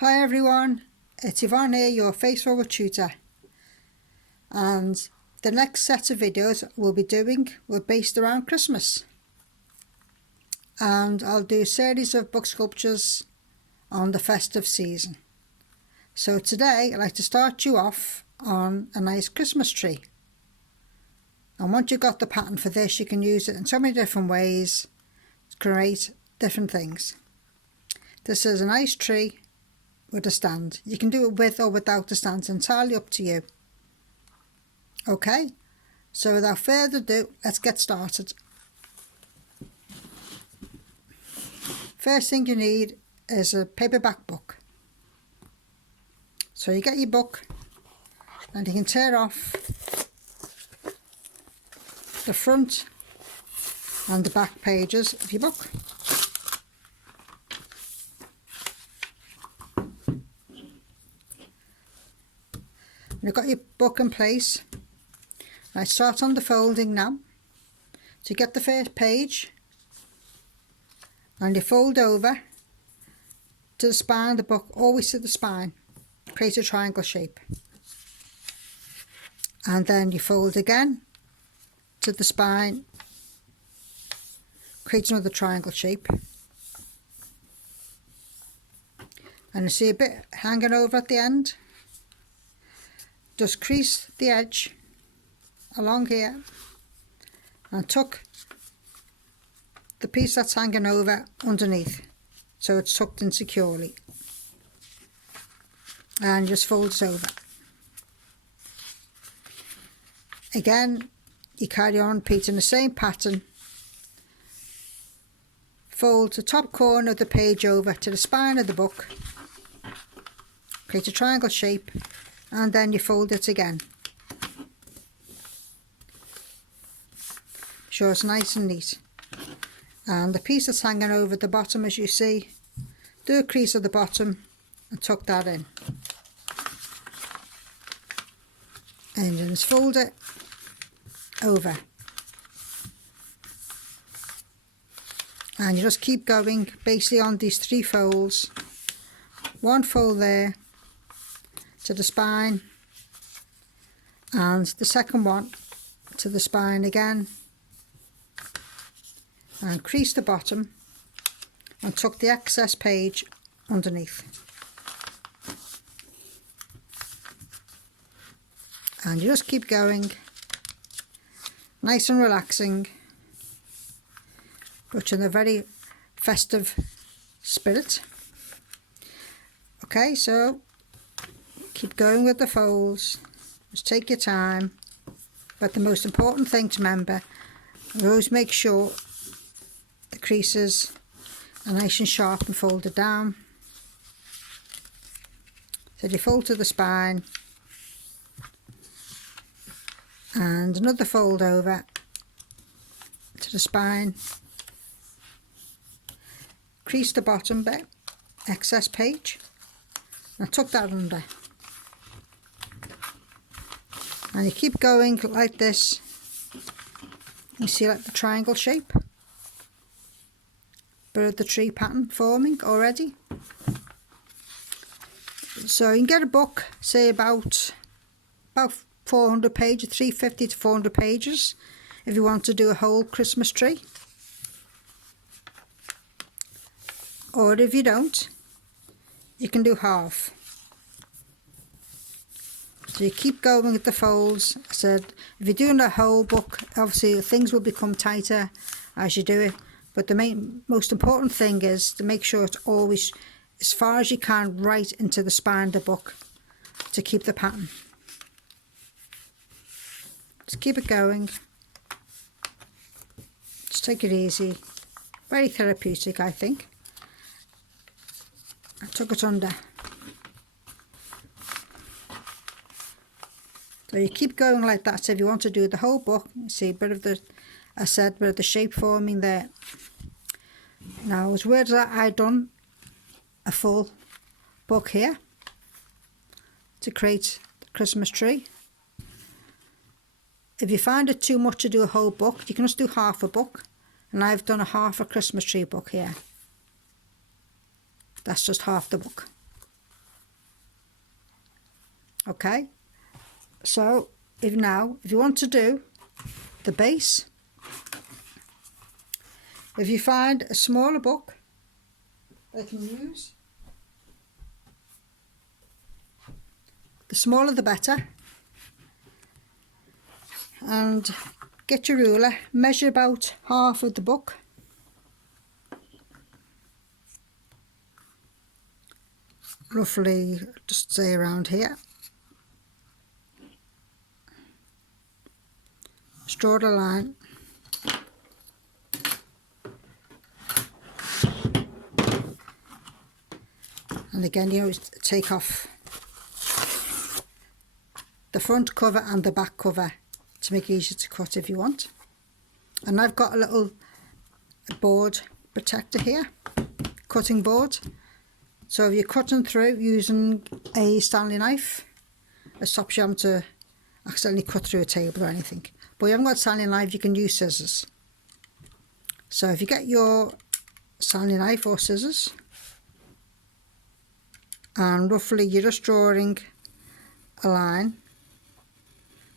Hi everyone, it's Yvonne here, your faithful tutor, and the next set of videos we'll be doing were based around Christmas, and I'll do a series of book sculptures on the festive season. So today I'd like to start you off on a nice Christmas tree, and once you've got the pattern for this, you can use it in so many different ways to create different things. This is a nice tree with a stand. You can do it with or without the stand, it's entirely up to you. Okay, so without further ado, let's get started. First thing you need is a paperback book. So you get your book and you can tear off the front and the back pages of your book. You've got your book in place. I start on the folding now. So you get the first page and you fold over to the spine of the book, always to the spine. Create a triangle shape. And then you fold again to the spine, create another triangle shape. And you see a bit hanging over at the end. Just crease the edge along here and tuck the piece that's hanging over underneath so it's tucked in securely, and just fold it over. Again, you carry on repeating the same pattern. Fold the top corner of the page over to the spine of the book, create a triangle shape, and then you fold it again. Sure it's nice and neat. And the piece that's hanging over the bottom, as you see, do a crease at the bottom and tuck that in. And then just fold it over. And you just keep going basically on these three folds. One fold there to the spine, and the second one to the spine again, and crease the bottom and tuck the excess page underneath. And you just keep going, nice and relaxing, but in a very festive spirit. Okay, so keep going with the folds, just take your time, but the most important thing to remember, always make sure the creases are nice and sharp and folded down. So you fold to the spine and another fold over to the spine, crease the bottom bit, excess page, and tuck that under. And you keep going like this. You see like the triangle shape, bit of the tree pattern forming already. So you can get a book, say about 400 pages, 350 to 400 pages, if you want to do a whole Christmas tree. Or if you don't, you can do half. So you keep going with the folds. I said, if you're doing a whole book, obviously things will become tighter as you do it. But the most important thing is to make sure it's always as far as you can right into the spine of the book to keep the pattern. Just keep it going. Just take it easy. Very therapeutic, I think. I tuck it under. So you keep going like that. So if you want to do the whole book, you see a bit of the, I said, bit of the shape forming there. Now, as well as that, I done a full book here to create the Christmas tree. If you find it too much to do a whole book, you can just do half a book, and I've done a half a Christmas tree book here. That's just half the book. Okay, so if you want to do the base, if you find a smaller book that you can use, the smaller the better, and get your ruler, measure about half of the book, roughly just say around here. Just draw the line, and again you take off the front cover and the back cover to make it easier to cut if you want. And I've got a little board protector here, cutting board, so if you're cutting through using a Stanley knife, it stops you having to accidentally cut through a table or anything. But if you haven't got a Stanley knife, you can use scissors. So if you get your Stanley knife or scissors, and roughly you're just drawing a line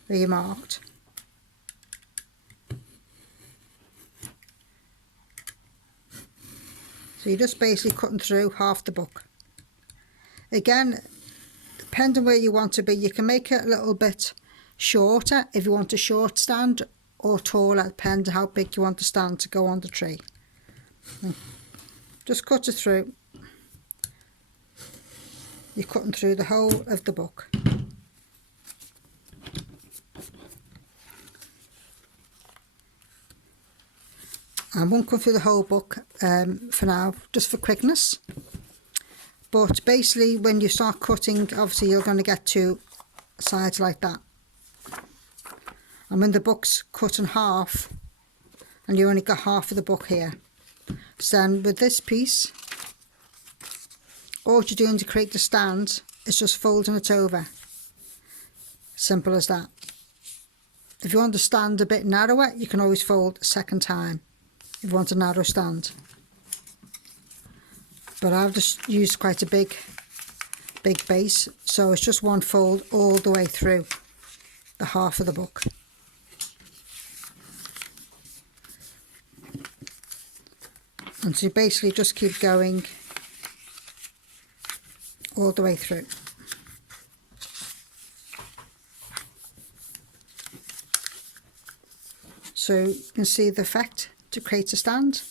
where you marked. So you're just basically cutting through half the book. Again, depending where you want to be, you can make it a little bit shorter if you want a short stand, or taller, depending how big you want the stand to go on the tree. Just cut it through. You're cutting through the whole of the book. I won't go through the whole book for now, just for quickness. But basically when you start cutting, obviously you're going to get two sides like that. And when the book's cut in half, and you only got half of the book here, so then with this piece, all you're doing to create the stand is just folding it over. Simple as that. If you want the stand a bit narrower, you can always fold a second time if you want a narrow stand. But I've just used quite a big base, so it's just one fold all the way through the half of the book. And so you basically just keep going all the way through. So you can see the effect to create a stand,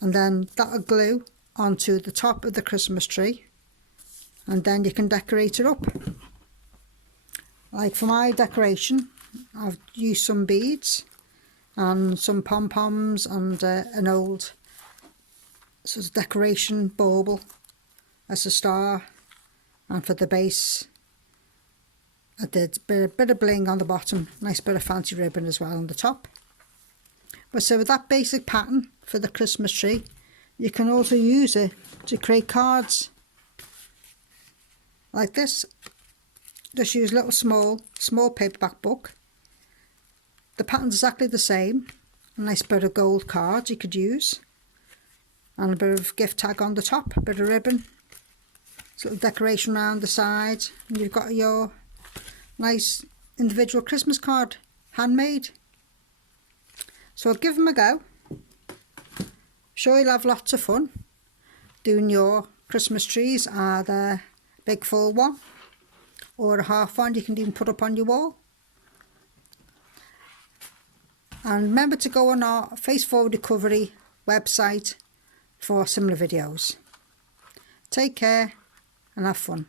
and then that'll glue onto the top of the Christmas tree, and then you can decorate it up. Like for my decoration, I've used some beads and some pom-poms and an old sort of decoration bauble as a star, and for the base I did a bit of bling on the bottom, nice bit of fancy ribbon as well on the top. But so with that basic pattern for the Christmas tree, you can also use it to create cards like this. Just use a little small paperback book. The pattern's exactly the same. A nice bit of gold cards you could use, and a bit of gift tag on the top, a bit of ribbon, little decoration around the side, and you've got your nice individual Christmas card, handmade. So give them a go. Sure you'll have lots of fun doing your Christmas trees, either a big full one or a half one you can even put up on your wall. And remember to go on our Face Forward Recovery website for similar videos. Take care and have fun.